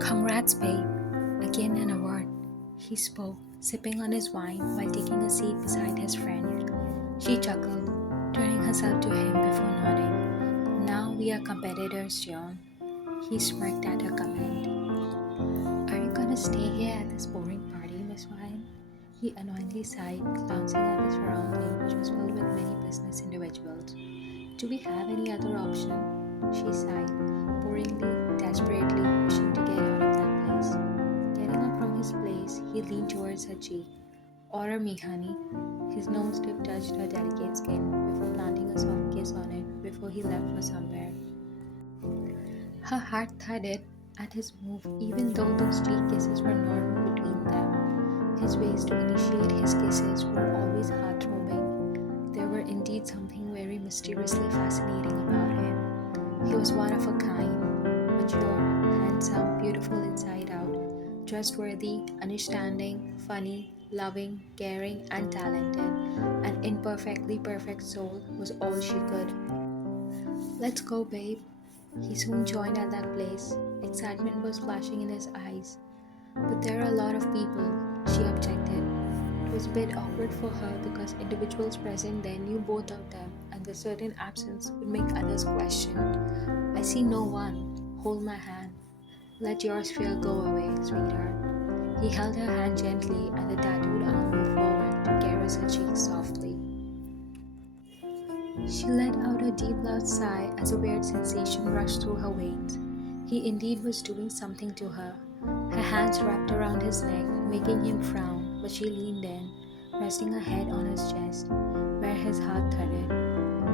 Congrats, babe. Again an award. He spoke, sipping on his wine while taking a seat beside his friend. She chuckled, turning herself to him before nodding. Now we are competitors, John. He smirked at her comment. Are you gonna stay here at this boring party, Miss Wine? He annoyingly sighed, glancing at the surrounding, which was filled with many business individuals. Do we have any other option? She sighed, boringly, desperately, wishing to get out of that place. Getting up from his place, he leaned towards her cheek. Order me, honey. His nose tip touched her delicate skin before planting a soft kiss on it before he left for somewhere. Her heart thudded at his move, even though those cheek kisses were normal between them. His ways to initiate his kisses were always heart-throbbing. There were indeed something very mysteriously fascinating about him. He was one of a kind, mature, handsome, beautiful inside out, trustworthy, understanding, funny, loving, caring, and talented. An imperfectly perfect soul was all she could. Let's go, babe. He soon joined at that place. Excitement was flashing in his eyes. But there are a lot of people, she objected. It was a bit awkward for her because individuals present there knew both of them, and the certain absence would make others question. I see no one. Hold my hand. Let your fear go away, sweetheart. He held her hand gently, and the tattooed arm moved forward to caress her cheeks softly. She let out a deep, loud sigh as a weird sensation rushed through her veins. He indeed was doing something to her. Her hands wrapped around his neck, making him frown, but she leaned in, resting her head on his chest, where his heart thudded.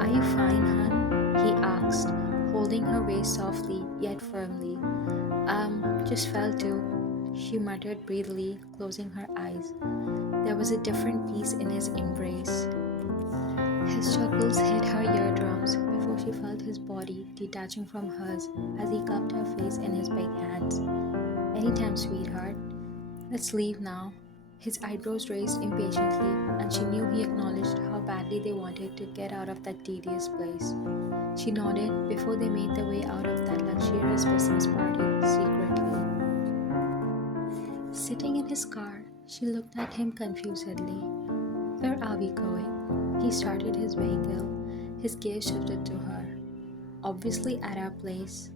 Are you fine, hun? He asked, holding her waist softly yet firmly. Just fell to, she muttered breathily, closing her eyes. There was a different peace in his embrace. His chuckles hit her eardrums before she felt his body detaching from hers as he cupped her face in his big hands. Anytime, sweetheart. Let's leave now. His eyebrows raised impatiently, and she knew he acknowledged how badly they wanted to get out of that tedious place. She nodded before they made their way out of that luxurious business party secretly. Sitting in his car, she looked at him confusedly. Where are we going? He started his vehicle. His gaze shifted to her. Obviously at our place.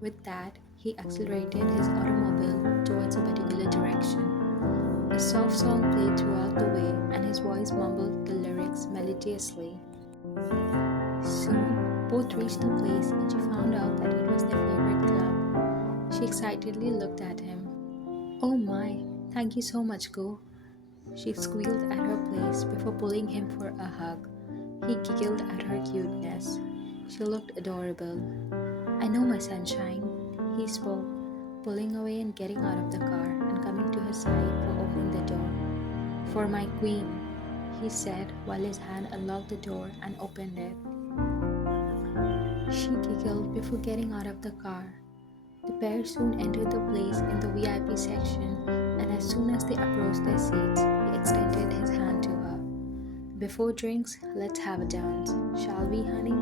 With that, he accelerated his automobile towards a particular direction. A soft song played throughout the way, and his voice mumbled the lyrics melodiously. Soon, both reached the place, and she found out that it was their favorite club. She excitedly looked at him. Oh my, thank you so much, Go. She squealed at her place before pulling him for a hug. He giggled at her cuteness. She looked adorable. I know, my sunshine, he spoke, pulling away and getting out of the car and coming to her side for opening the door. For my queen, he said while his hand unlocked the door and opened it. She giggled before getting out of the car. The pair soon entered the place in the VIP section, and as soon as they approached their seats, he extended his hand to her. Before drinks, let's have a dance, shall we, honey?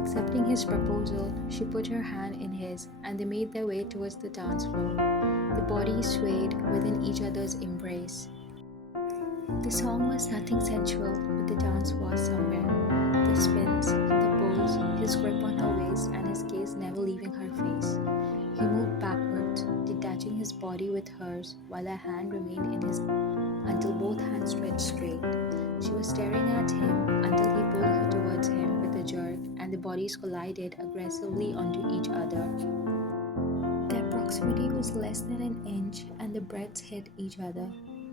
Accepting his proposal, she put her hand in his, and they made their way towards the dance floor. The bodies swayed within each other's embrace. The song was nothing sensual, but the dance was somewhere. The spins, the pose, his grip on her waist, and his gaze never leaving her face. He moved backwards, detaching his body with hers, while her hand remained in his until both hands stretched straight. She was staring at him until he pulled her towards him with a jerk, and the bodies collided aggressively onto each other. Their proximity was less than an inch, and the breaths hit each other.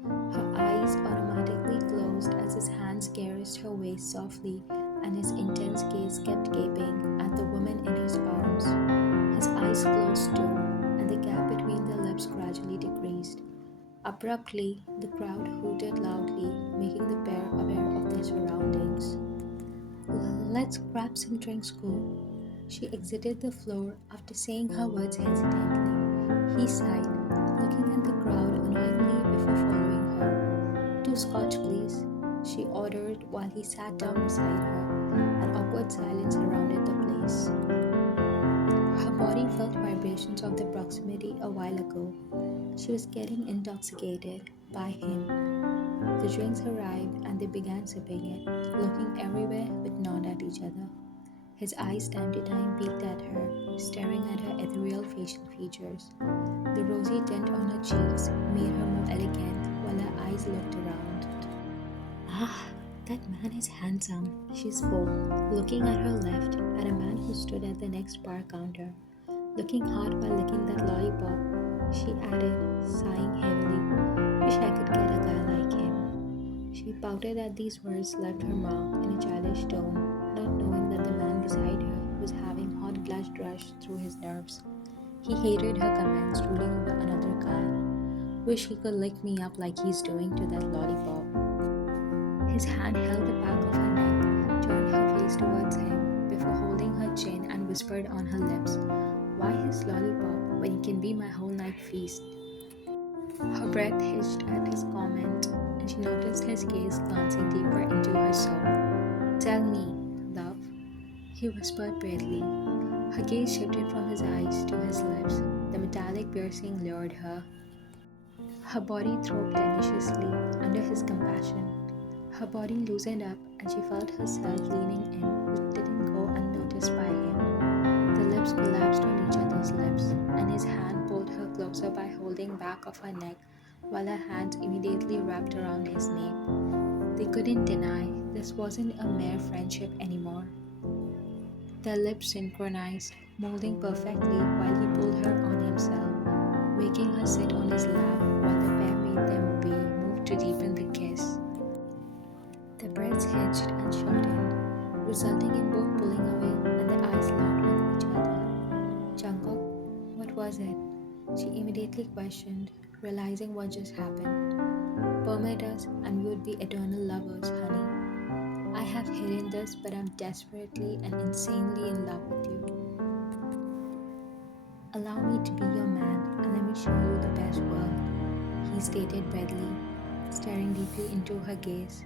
Her eyes automatically closed as his hands caressed her waist softly, and his intense gaze kept gaping at the woman in his arms. His eyes closed too, and the gap between their lips gradually decreased. Abruptly, the crowd hooted loudly, making the pair aware of their surroundings. Let's grab some drinks, Go. She exited the floor after saying her words hesitantly. He sighed, looking at the crowd annoyingly before following her. 2 scotch, please, she ordered while he sat down beside her. An awkward silence surrounded the place. Her body felt vibrating revelations of their proximity a while ago. She was getting intoxicated by him. The drinks arrived and they began sipping it, looking everywhere but not at each other. His eyes time to time peeked at her, staring at her ethereal facial features. The rosy tint on her cheeks made her more elegant while her eyes looked around. Ah, that man is handsome, she spoke, looking at her left at a man who stood at the next bar counter, looking hard while licking that lollipop. She added, sighing heavily, wish I could get a guy like him. She pouted as these words left her mouth in a childish tone, not knowing that the man beside her was having hot blood rush through his nerves. He hated her comments ruling over another guy. Wish he could lick me up like he's doing to that lollipop. His hand held the back of her neck, turned her face towards him before holding her chin and whispered on her lips, why his lollipop when it can be my whole night feast? Her breath hitched at his comment, and she noticed his gaze glancing deeper into her soul. Tell me, love, he whispered briefly. Her gaze shifted from his eyes to his lips. The metallic piercing lured her. Her body throbbed deliciously under his compassion. Her body loosened up and she felt herself leaning in, which didn't go unnoticed by him. The lips collapsed on each other's lips, and his hand pulled her closer by holding back of her neck, while her hands immediately wrapped around his neck. They couldn't deny this wasn't a mere friendship anymore. Their lips synchronized, molding perfectly while he pulled her on himself, making her sit on his lap while the pair made their way move to deepen the kiss. The breaths hitched and shortened, resulting in both pulling away and their eyes locked with each other. Jungkook, what was it? She immediately questioned, realizing what just happened. Permit us and we would be eternal lovers, honey. I have hidden this, but I'm desperately and insanely in love with you. Allow me to be your man and let me show you the best world, he stated breathlessly, staring deeply into her gaze.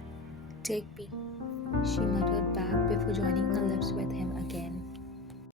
Take me, she muttered back before joining her lips with him again.